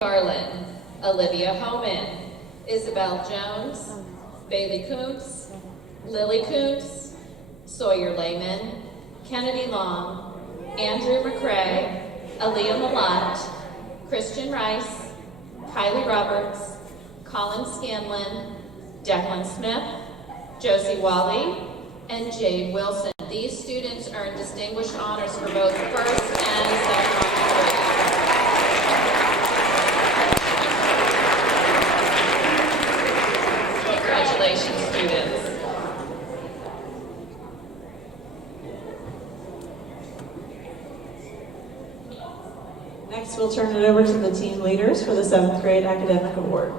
Garland, Olivia Homan, Isabel Jones, Bailey Kuntz, Lily Kuntz, Sawyer Lehman, Kennedy Long, Andrew McCrae, Aaliyah Malat, Christian Rice, Kylie Roberts, Colin Scanlon, Declan Smith, Josie Wally, and Jade Wilson. These students earned distinguished honors for both first and second honor grades. Congratulations, students. Next, we'll turn it over to the team leaders for the 7th grade academic award.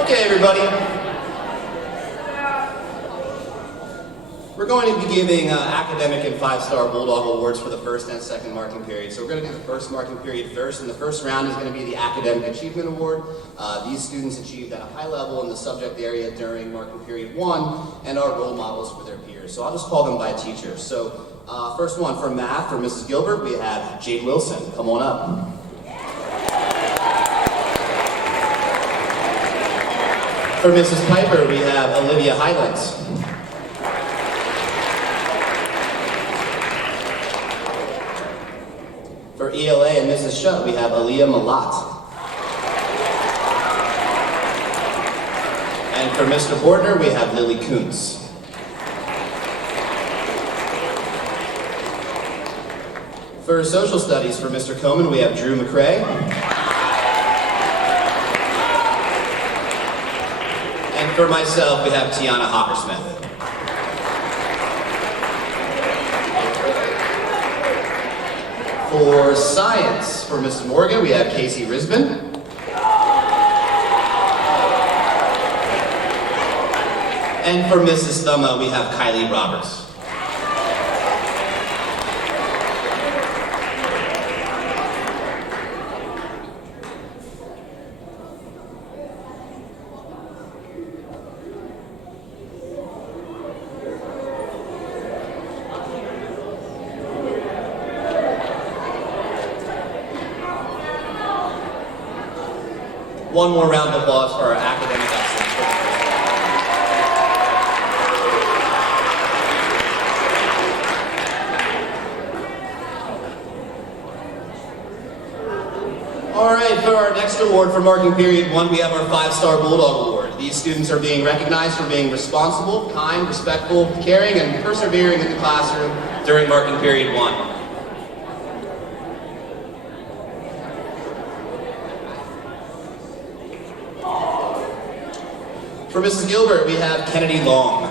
Okay, everybody. We're going to be giving academic and 5-star Bulldog awards for the first and second marking period. So we're going to do the first marking period first, and the first round is going to be the Academic Achievement Award. These students achieved at a high level in the subject area during marking period 1 and are role models for their peers. So I'll just call them by teacher. So first one for math, for Mrs. Gilbert, we have Jade Wilson. Come on up. For Mrs. Piper, we have Olivia Highlands. For ELA and Mrs. Shutt, we have Aaliyah Malat. And for Mr. Bordner, we have Lily Kuntz. For social studies, for Mr. Coleman, we have Drew McCrae. And for myself, we have Tiana Hoppersmith. For science, for Mrs. Morgan, we have Casey Risbin. And for Mrs. Thumma, we have Kylie Roberts. One more round of applause for our academic excellence. All right, for our next award for marking period 1, we have our 5-star Bulldog Award. These students are being recognized for being responsible, kind, respectful, caring, and persevering in the classroom during marking period 1. For Mrs. Gilbert, we have Kennedy Long.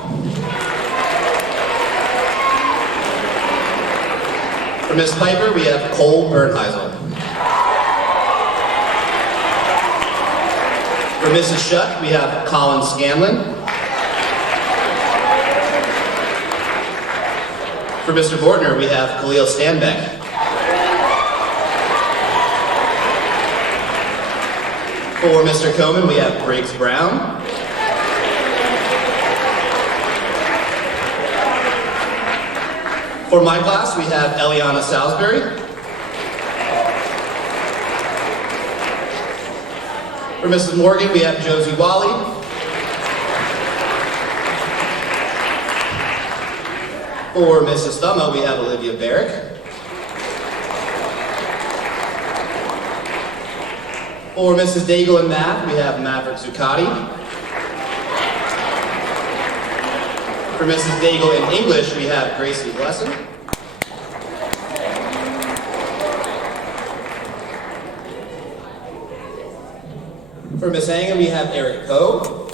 For Miss Piper, we have Cole Bernheisel. For Mrs. Shutt, we have Colin Scanlon. For Mr. Bortner, we have Khalil Stanbeck. For Mr. Coman, we have Briggs Brown. For my class, we have Eliana Salisbury. For Mrs. Morgan, we have Josie Wally. For Mrs. Thumma, we have Olivia Barrick. For Mrs. Daigle in math, we have Maverick Zuccotti. For Mrs. Daigle in English, we have Gracie Blesson. For Miss Angham, we have Eric Poe.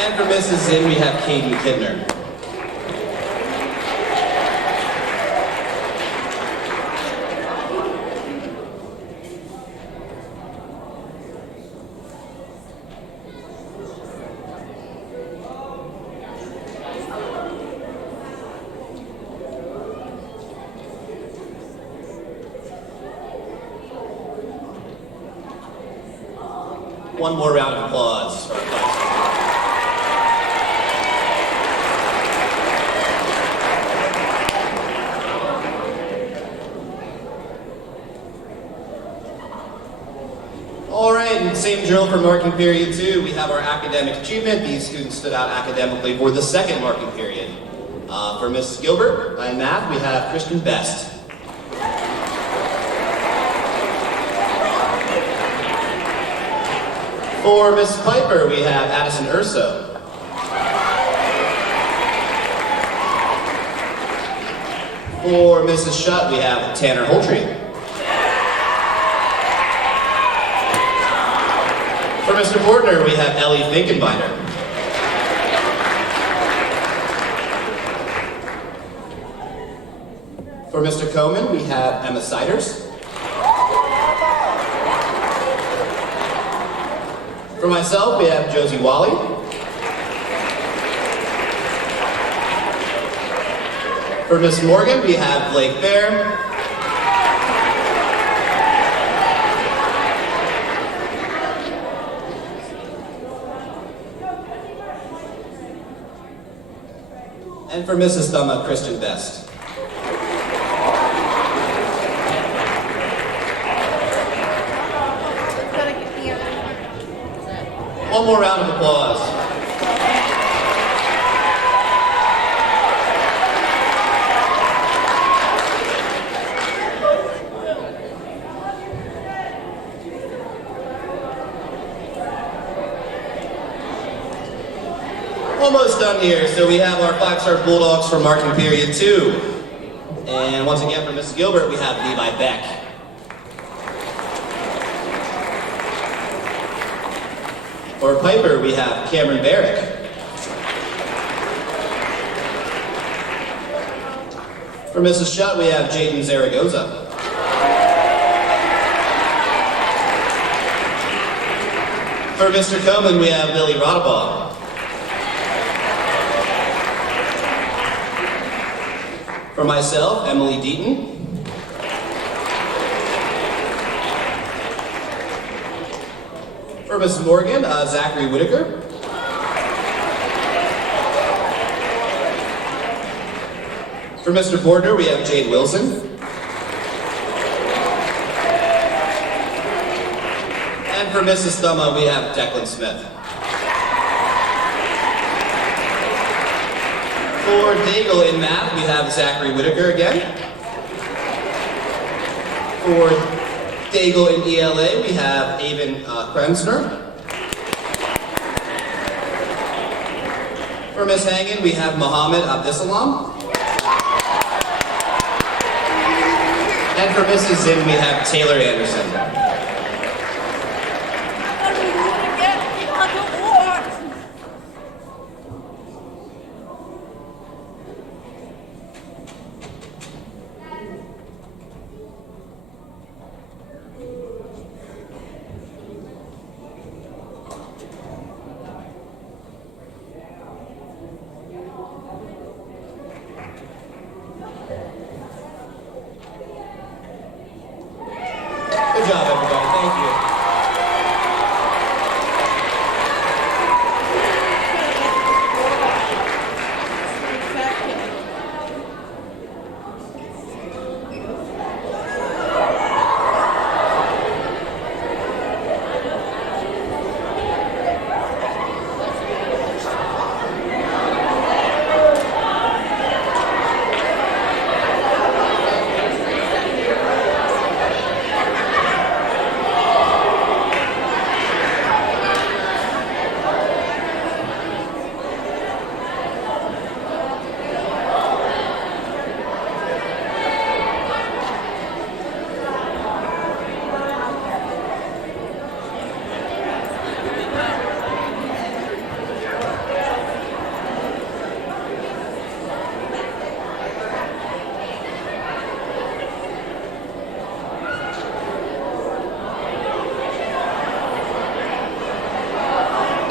And for Mrs. Zinn, we have Katie Kidner. One more round of applause for our class. All right, and same drill for marking period 2. We have our academic achievement. These students stood out academically for the second marking period. For Mrs. Gilbert in math, we have Christian Best. For Mrs. Piper, we have Addison Urso. For Mrs. Shutt, we have Tanner Holtree. For Mr. Bortner, we have Ellie Finkenbinder. For Mr. Coman, we have Emma Siders. For myself, we have Josie Wally. For Miss Morgan, we have Blake Fair. And for Mrs. Thumma, Christian Best. One more round of applause. Almost done here. So we have our 5-star Bulldogs for marking period 2. And once again for Mrs. Gilbert, we have Levi Beck. For Piper, we have Cameron Barrick. For Mrs. Shutt, we have Jaden Zaragoza. For Mr. Coman, we have Billy Rodabaugh. For myself, Emily Deaton. For Mrs. Morgan, Zachary Whitaker. For Mr. Bortner, we have Jade Wilson. And for Mrs. Thumma, we have Declan Smith. For Daigle in math, we have Zachary Whitaker again. For Daigle in ELA, we have Avon Kremsner. For Miss Hangen, we have Mohammed Abdisalam. And for Mrs. Zinn, we have Taylor Anderson.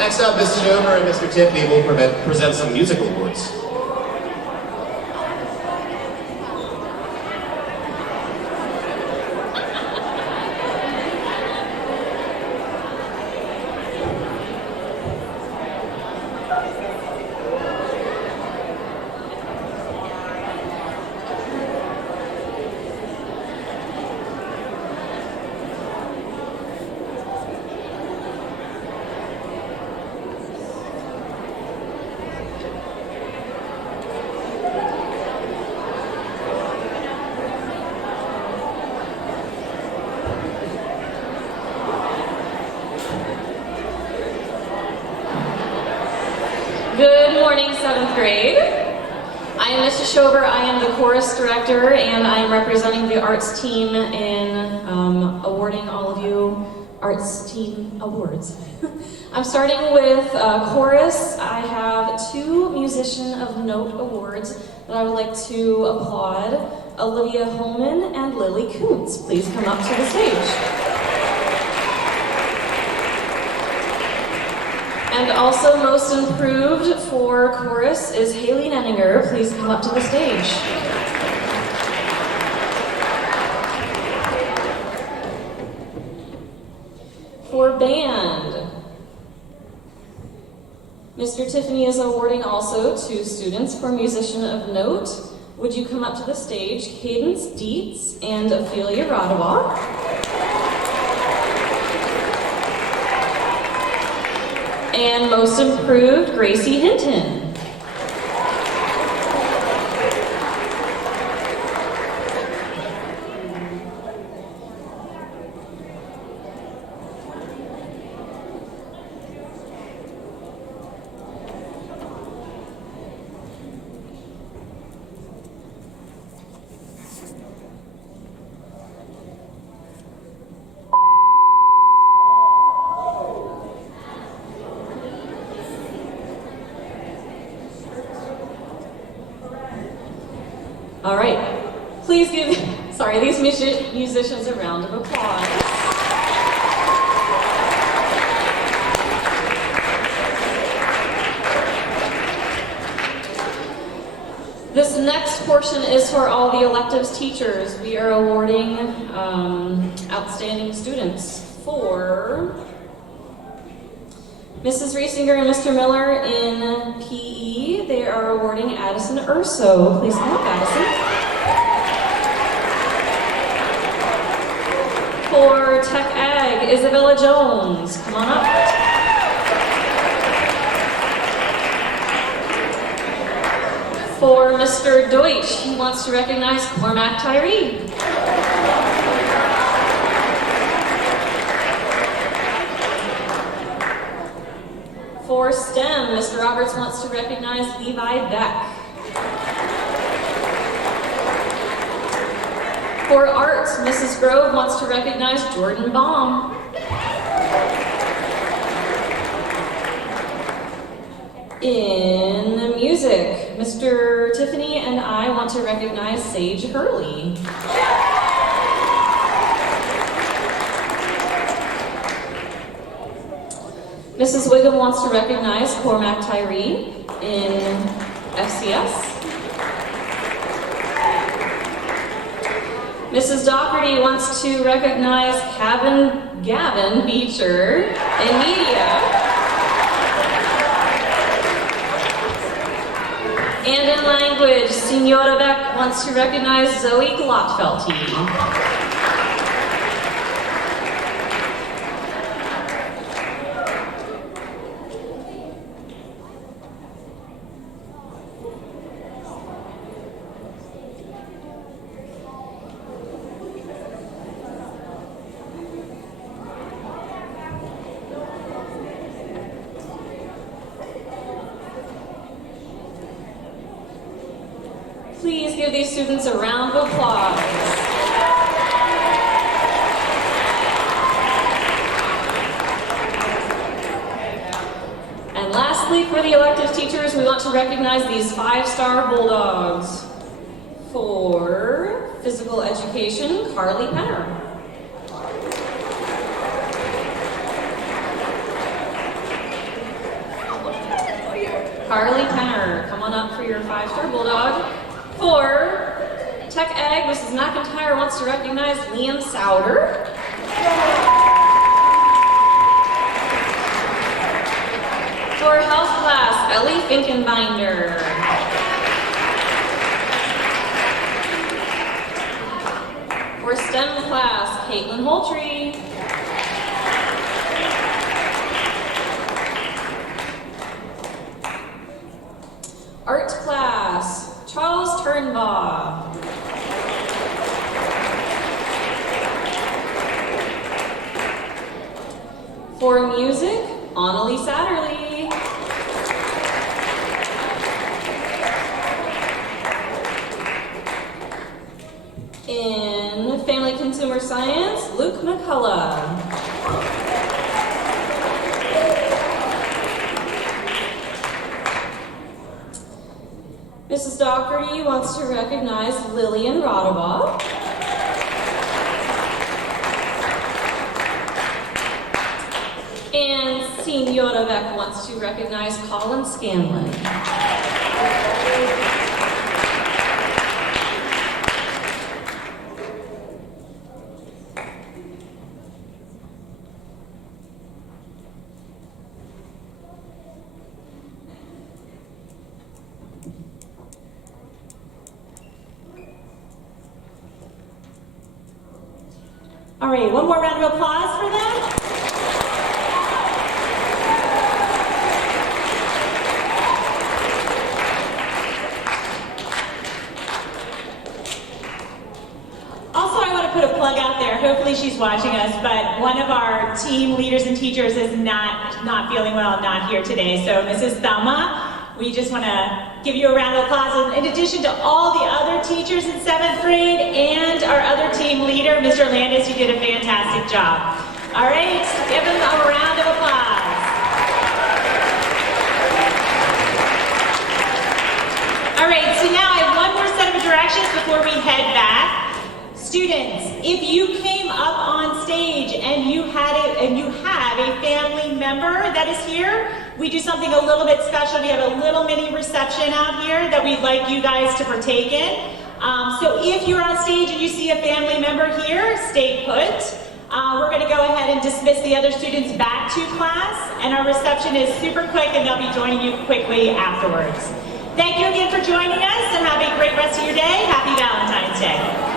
Next up, Mrs. Schober and Mr. Tiffany will present some music awards. Good morning, 7th grade. I am Mrs. Schober. I am the chorus director, and I am representing the arts team in awarding all of you arts team awards. I'm starting with chorus. I have 2 Musician of Note awards that I would like to applaud. Olivia Holman and Lily Kuntz. Please come up to the stage. And also most improved for chorus is Haley Nenninger. Please come up to the stage. For band, Mr. Tiffany is awarding also 2 students for Musician of Note. Would you come up to the stage, Cadence Dietz and Ophelia Radawak. And most improved, Gracie Hinton. All right, please give, these musicians a round of applause. This next portion is for all the electives teachers. We are awarding outstanding students for Mrs. Riesinger and Mr. Miller in PE. They are awarding Addison Urso. Please come up, Addison. For Tech Ag, Isabella Jones. Come on up. For Mr. Deutsch, he wants to recognize Cormac Tyree. For STEM, Mr. Roberts wants to recognize Levi Beck. For art, Mrs. Grove wants to recognize Jordan Baum. In music, Mr. Tiffany and I want to recognize Sage Hurley. Mrs. Wiggum wants to recognize Cormac Tyree in FCS. Mrs. Doherty wants to recognize Gavin Beecher in media. And in language, Signora Beck wants to recognize Zoe Glotfelty. Please give these students a round of applause. And lastly, for the elective teachers, we want to recognize these 5-star Bulldogs. For physical education, Carly Penner. Carly Penner, come on up for your 5-star Bulldog. For Tech Ag, Mrs. McIntyre wants to recognize Liam Souder. For Health Class, Ellie Finkenbinder. For STEM Class, Caitlin Holtree. Art Class, Charles Turnbaugh. For Music, Annalie Satterley. In Family Consumer Science, Luke McCullough. Mrs. Doherty wants to recognize Lillian Rodabaugh. And Senora Beck wants to recognize Colin Scanlon. All right, one more round of applause for them. Also, I want to put a plug out there. Hopefully she's watching us, but one of our team leaders and teachers is not feeling well, not here today. So Mrs. Thelma, we just want to give you a round of applause in addition to all the other teachers in 7th grade and our other team leader, Mr. Landis. You did a fantastic job. All right, give them a round of applause. All right, so now I have one more set of directions before we head back. Students, if you came up on stage and you have a family member that is here, we do something a little bit special. We have a little mini reception out here that we'd like you guys to partake in. So if you're on stage and you see a family member here, stay put. We're going to go ahead and dismiss the other students back to class, and our reception is super quick and they'll be joining you quickly afterwards. Thank you again for joining us and have a great rest of your day. Happy Valentine's Day.